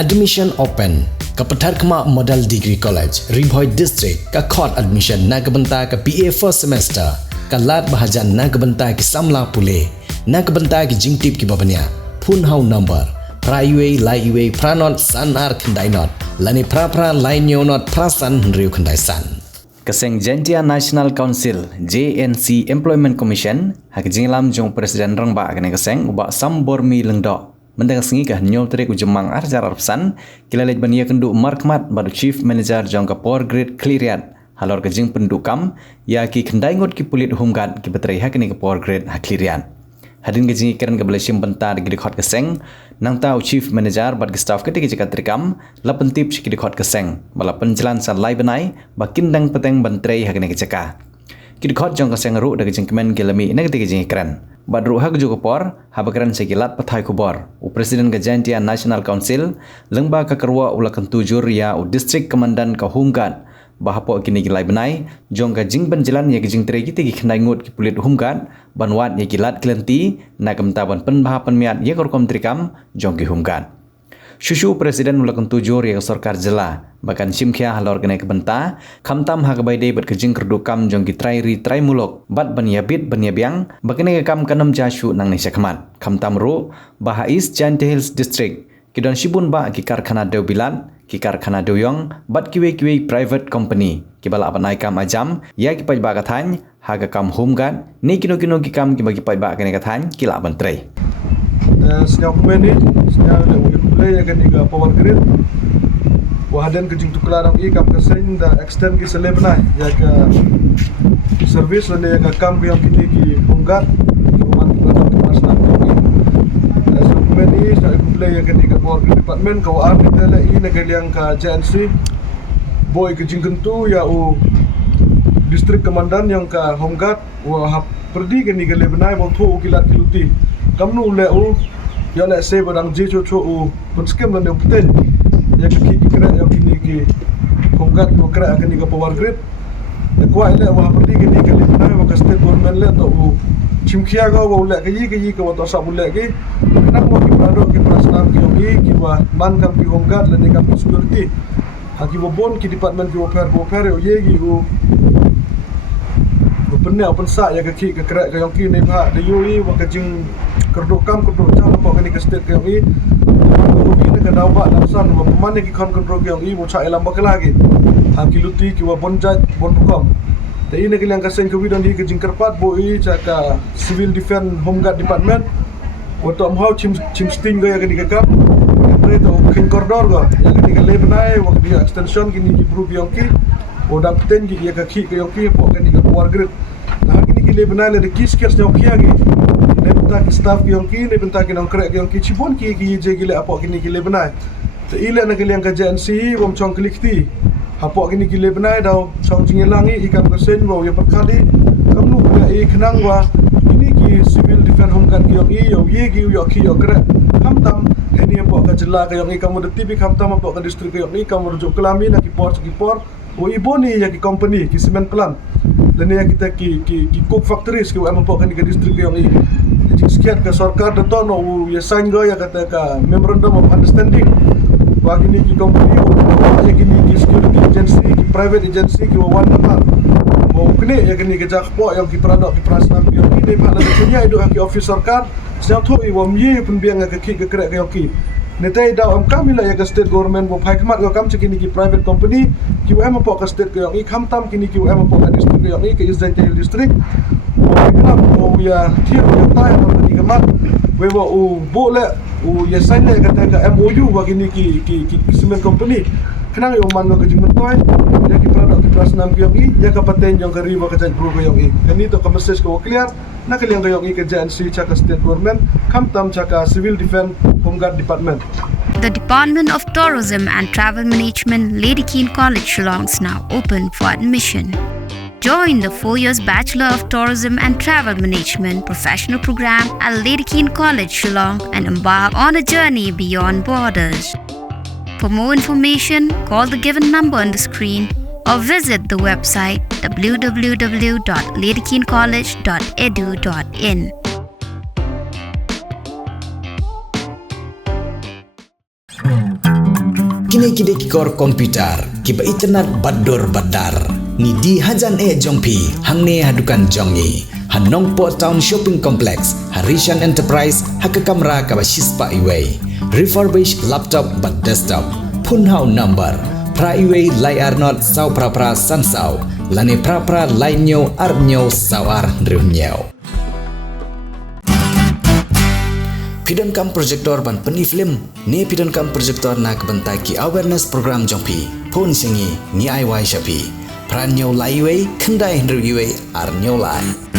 Admission open. Kepetar kemak Model Degree College, Riboy District, ke court admission na kebentar ke BA first semester, ke lat bahajan na kebentar ke samla pulih, na kebentar ke jingtip ke babanya, pun hau number, praiwe, laiwe, pranot, sanar kendai not, lani pra lain nyonot prasan henriu kendai san. Keseng Jantia National Council, JNC Employment Commission, hak jinglam jong Presiden Rengba kena keseng ubak sambormi lengdok. Mendengar sengi kah nyol terik ujemang arjar arpsan, kilalej bania kendu markmat badu Chief Manager jong ke Power Grid Cleariat, halor ke jing pendukam, ya ki kendai ngot ki pulit humgat ki beterai hak ni ke Power Grid hak Cleariat. Hadin ke jingi keren ke belashim bentar ki dikhot keseng, nang tau Chief Manager bad ke staff ketika jika terikam, lapan tip ki dikhot keseng, bala penjalan san lai benai, bakin dang peteng bentrai hak ni ke cekah. Ki dikhot jong keseng ru dak jing kemen gelami ina ketika jingi keren. Badru hak juga por, habakaran sekilat patai kubor. U Presiden ke Jantia National Council, lengba ke kerwa ula kentujur ya u District Komandan ke Homguard. Bahapo kini gilai benai, jong ke jing penjalan ya ke jing teregi tegi kendai ngut ki pulit Homguard, banwat ya gilat kelenti, na kemtaban penbahapan miat ya korkom trikam, jong ki Homguard. Shushu Presiden ula kentujur ya ke Sorkar Jela, bahkan simkia halor kena kebenta, kamtam hakabai day bat kejing kerdukam jong ki trai mulok, bat banyabit banyabiang, bakene ke kam kanam jashu nang nisya kemat. Kamtam ru, Baha East Jantia Hills District, kidon shibun ba ki karkhana dew bilan, ki karkhana dew yong, bat kiwe private company, kibala apanai kam ajam, ya ki paj ba katany, haga kam Homguard, ni kino ki kam ki bagi paj ba kene katany, kila bantrai. Sejauh kemeni, sejauh yang akan diga Power Grid, wahadan kejing tukelarang ikam keseng da extend ki selebnai ya ke servis lene ya ke kam yang kini ki Homguard rumah kita ke masnam ini. Sejauh kemeni, sejauh yang akan diga Power Grid Department kawaan kita le ini yang ke JNC boy kejing kentu ya u Distrik Komandan yang ke Homguard wah perdi kini ke lebnai mau tu kilat kiluti. Kamnu le u ya le se badang je cho u pun skem lan puten ya ki kira ya kini ki Homguard ko kira akan di Power Grid ya ko ile wa perdi kini ke lebnai wa state government le to u chimkhia go wa le ki ko to sa bule ki kenang wa ki produk ki prasnam ki wa man kam ki Homguard le kam security haki wa bon ki department ki wa per ye ki u benar open sa ya ke kira ke yang ki ne ba de yui wa ke jing kerduk jam apa ke ni ke state ke yang i ko ni ke dawa laksan wa pemane ki kon kontrol ke yang i wo cha elam ba ke lagi ha ki luti ki wa bonjat bon kom te ini ke yang kasen ke widon hi ke jing kerpat bo i cha ka civil defense Homguard department wa to amhau chim sting ga ya ke ni ke kap pre to kin koridor ga ya ke ni ke lebnai wa ke extension ki ni ki proof yang ki oda pten ki ya ka ki ke yang ki po ke ni ke Power Grid nah kini ki lebnai le ki skers yang ki agi ne benta ki staff ki yang ki ne benta ki nang krek yang ki chibon ki je gile apo kini ki lebnai te ile na kili yang ka JNC wom chong klikti apo kini ki lebnai dau chong jingelangi ikam kesen wa ya perkali kamnu ya e khnang wa ini ki civil defense Homguard ki yang i yo ye ki yo ki yo krek hamtam ini apo ka jela ka yang i kamu de tibi hamtam apo ka distrik yang i kamu rujuk kelami na ki por o iboni ya ki company ki cement plant dan ya kita ki cook factories ki am apo ka ni ka distrik yang i sekian ke Sorkar de tono ya sign go ya kata ka memorandum of understanding bagi ni ki company ya kini ki security agency ki private agency ki wan namar mau kini ya kini ke jakpo yang ki produk ki prasnam ki yang ini pak la punya itu ki office Sorkar siap tu i wam ye pun biang ke ki krek ke ki netai da am kamila ya ke state government bo phai khamat go kam kini ki private company ki am apo ka state ke yang i kham tam kini ki am apo ka district ke yang i ke Jantia district kenapa mau ya tiap yang tay atau ni kemat, bawa boleh ya sign le kata MOU bagi ni ki cement company, kenapa yang mana kerja mentoy, ya ki produk ki prasnam ki yang i, ya ka paten yang kari wa kerja pro ki yang i, ini to ka message ko clear, nak yang yang i kerja NC caka state government, kam tam caka civil defense Homguard department. The Department of Tourism and Travel Management, Lady Keane College, Shillong is now open for admission. Join the 4 years Bachelor of Tourism and Travel Management professional program at Lady Keane College, Shillong and embark on a journey beyond borders. For more information, call the given number on the screen or visit the website www.ladykeanecollege.edu.in. Kini kide kikor komputer, kiba internet bador badar. Ni di hajan jongpi, hangne hadukan jongi. Hanongpo Town Shopping Complex, Harishan Enterprise, haka kamera kaba shispa iway. Refurbished laptop but desktop. Punhau number. Pra iway lai arnot sau pra sansau. Lane pra lainyo arnyo sawar riunyo. Pidon kam projector ban peni film ni pidon kam projector nak bentai ki awareness program jongpi pon singi ni ai wai shapi pranyo laiwei kendai hendriwei arnyo lai.